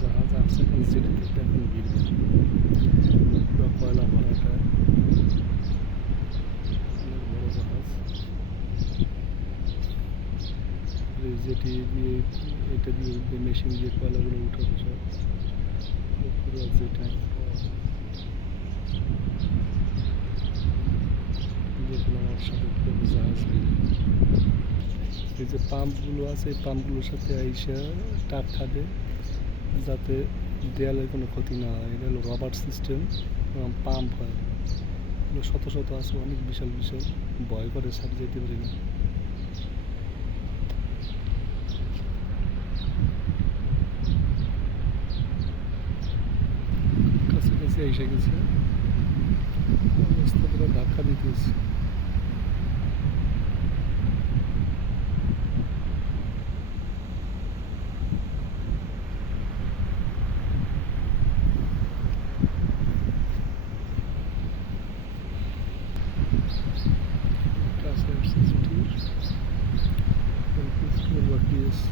জাহাজ আসছে জেটিতে এখন ভিড়বে পুরো কয়লা ভরাটা অনেক বড় জাহাজ যেটি দিয়ে এটা দিয়ে উঠবে মেশিন দিয়ে কয়লাগুলো উঠাবে সব পুরো যেটা দেখলাম ওর সাথে কীভাবে জাহাজ এই যে পাম্পগুলো আছে এই পাম্পগুলোর সাথে আইসা টাক খাবে যাতে দেয়ালের কোনো ক্ষতি না হয়। এটা হলো রবার সিস্টেম পাম্প হয় এগুলো শত শত আছে অনেক বিশাল বিশাল ভয় করে সাথে যেতে পারি না। কাছাকাছি এসে গেছে রাস্তা পুরো ধাক্কা দিতেছে। কাছে আসছে ছুটির বাকি আছে।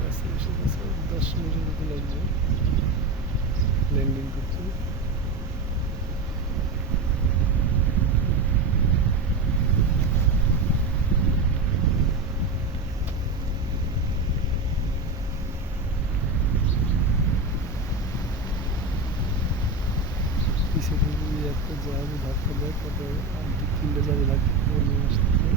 কাছে এসে গেছে 10 মিনিটের মতো লাগবে ল্যান্ডিং করতে। পিছিয়ে থেকে একটা জাহাজে ধাক্কা দেয় তারপরে আর 2-3টা জাহাজে ধাক্কা নিয়ে আসতেছে।